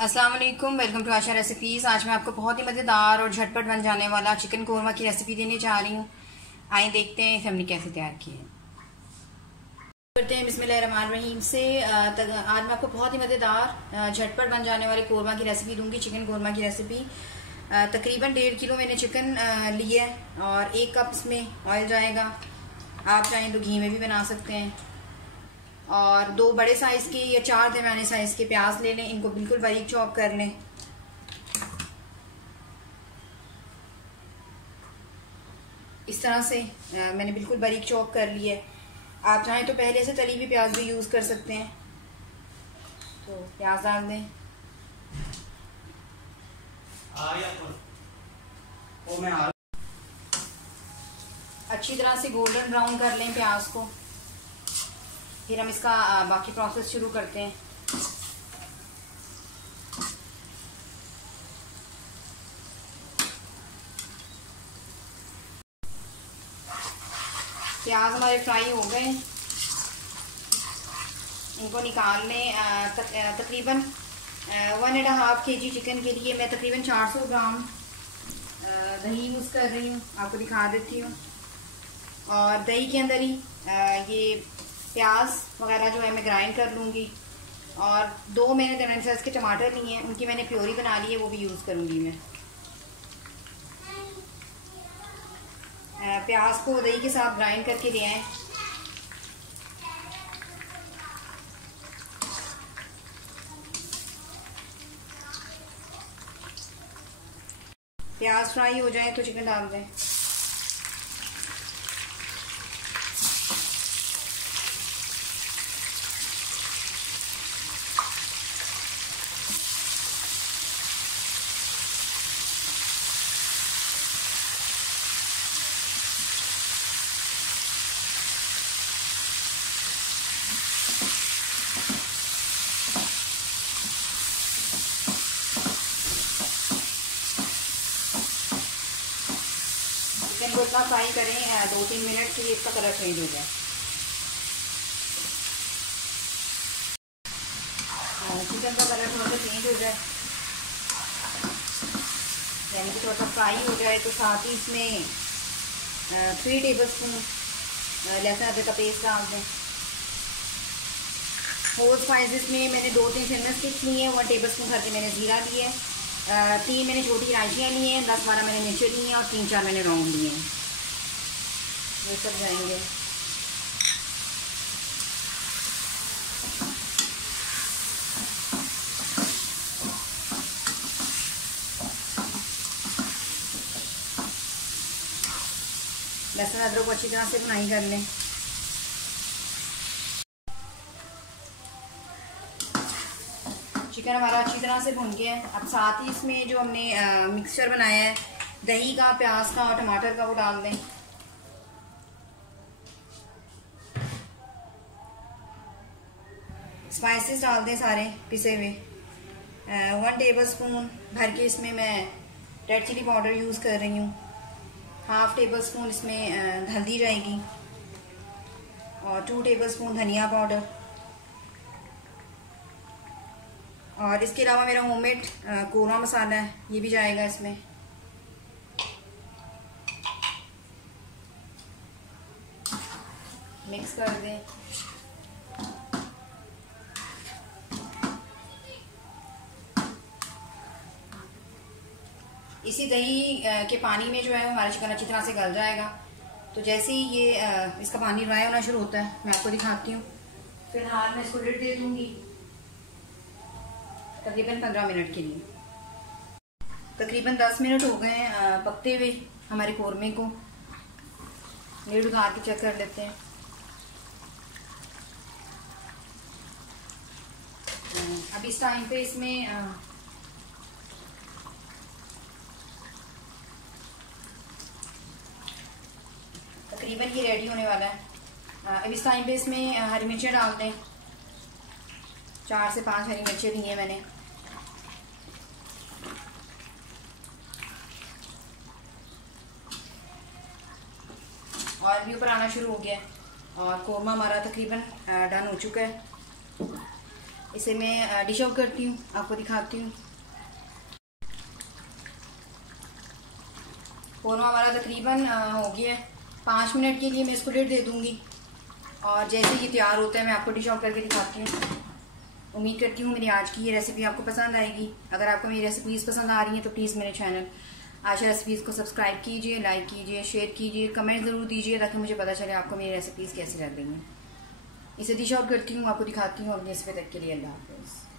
अस्सलाम वालेकुम, welcome to Asha recipes. आज मैं आपको बहुत ही मज़ेदार और झटपट बन जाने वाला चिकन कोरमा की रेसिपी देने जा रही हूँ। आइए देखते हैं इसे हमने कैसे तैयार की है। करते हैं बिस्मिल्लाहिर्रहमानिर्रहीम से। आज मैं आपको बहुत ही मज़ेदार झटपट बन जाने वाले कोरमा की रेसिपी दूंगी, चिकन कोरमा की रेसिपी। तकरीबन 1.5 किलो मैंने चिकन लिया है और 1 कप इसमें ऑयल जाएगा। आप चाहें तो घी में भी बना सकते हैं। और 2 बड़े साइज़ के या 4 दरमियाने साइज़ के प्याज ले लें, इनको बिल्कुल बारीक चॉप कर लें। इस तरह से मैंने बिल्कुल बारीक चॉप कर लिया है। आप चाहें तो पहले से तली हुई प्याज भी यूज़ कर सकते हैं। तो प्याज डाल दें। अच्छी तरह से गोल्डन ब्राउन कर लें प्याज को। फिर हम इसका बाकी प्रोसेस शुरू करते हैं। प्याज हमारे फ्राई हो गए, इनको निकाल लें। तकरीबन 1.5 kg चिकन के लिए मैं तकरीबन 400 ग्राम दही यूज़ कर रही हूँ, आपको दिखा देती हूँ। और दही के अंदर ही ये प्याज वगैरह जो है मैं ग्राइंड कर लूँगी। और 2 मैंने दरमियाने साइज़ के टमाटर लिए हैं, उनकी मैंने प्योरी बना ली है, वो भी यूज़ करूँगी मैं। प्याज को दही के साथ ग्राइंड करके ले आएँ। प्याज फ्राई हो जाए तो चिकन डाल दें। चिकन को इतना फ्राई करें 2-3 मिनट के लिए इसका कलर चेंज हो जाए। चिकन का कलर थोड़ा सा चेंज हो जाए, यानी कि थोड़ा सा फ्राई हो जाए, तो साथ ही इसमें 3 टेबलस्पून लहसुन अदरक का पेस्ट डाल दें। होल स्पाइसेस में मैंने 2-3 फेमस स्टिक्स लिए हैं, 1 टेबलस्पून भर के मैंने ज़ीरा लिया है, 3 मैंने छोटी इलायचियाँ ली हैं, 10-12 मैंने मिर्चें ली हैं और 3-4 मैंने लौंग लिए हैं। ये सब जाएंगे। लहसुन अदरक को अच्छी तरह से भुनाई कर लें। चिकन हमारा अच्छी तरह से भुन गया है। अब साथ ही इसमें जो हमने मिक्सचर बनाया है दही का, प्याज का और टमाटर का, वो डाल दें। स्पाइसेस डाल दें सारे पिसे हुए। 1 टेबलस्पून भर के इसमें मैं रेड चिली पाउडर यूज़ कर रही हूँ। 1/2 टेबलस्पून इसमें हल्दी जाएगी और 2 टेबलस्पून धनिया पाउडर। और इसके अलावा मेरा होममेड कोरमा मसाला है, ये भी जाएगा इसमें। मिक्स कर दें। इसी दही के पानी में जो है हमारा चिकन अच्छी तरह से गल जाएगा। तो जैसे ही ये इसका पानी ड्राई होना शुरू होता है मैं आपको दिखाती हूँ। फिलहाल मैं इसको लिड दे दूँगी तकरीबन 15 मिनट के लिए। तकरीबन 10 मिनट हो गए हैं पकते हुए हमारे कोरमे को। लिड उतार के चेक कर लेते हैं। अब इस टाइम पे इसमें तकरीबन ये रेडी होने वाला है। अब इस टाइम पे इसमें हरी मिर्चें डाल दें। 4 से 5 हरी मिर्चें ली हैं मैंने। ऑयल भी ऊपर आना शुरू हो गया है और कोरमा हमारा तकरीबन डन हो चुका है। इसे मैं डिश आउट करती हूँ, आपको दिखाती हूँ। कोरमा हमारा तकरीबन हो गया है। 5 मिनट के लिए मैं इसको लिड दे दूँगी और जैसे ये तैयार होता है मैं आपको डिश आउट करके दिखाती हूँ। उम्मीद करती हूँ मेरी आज की ये रेसिपी आपको पसंद आएगी। अगर आपको मेरी रेसिपीज़ पसंद आ रही हैं तो प्लीज़ मेरे चैनल आशा रेसिपीज़ को सब्सक्राइब कीजिए, लाइक कीजिए, शेयर कीजिए, कमेंट ज़रूर दीजिए ताकि मुझे पता चले आपको मेरी रेसिपीज़ कैसी लग रही हैं। इसे डिश आउट करती हूँ, आपको दिखाती हूँ। और रेसिपी तक के लिए अल्लाह हाफ़िज़।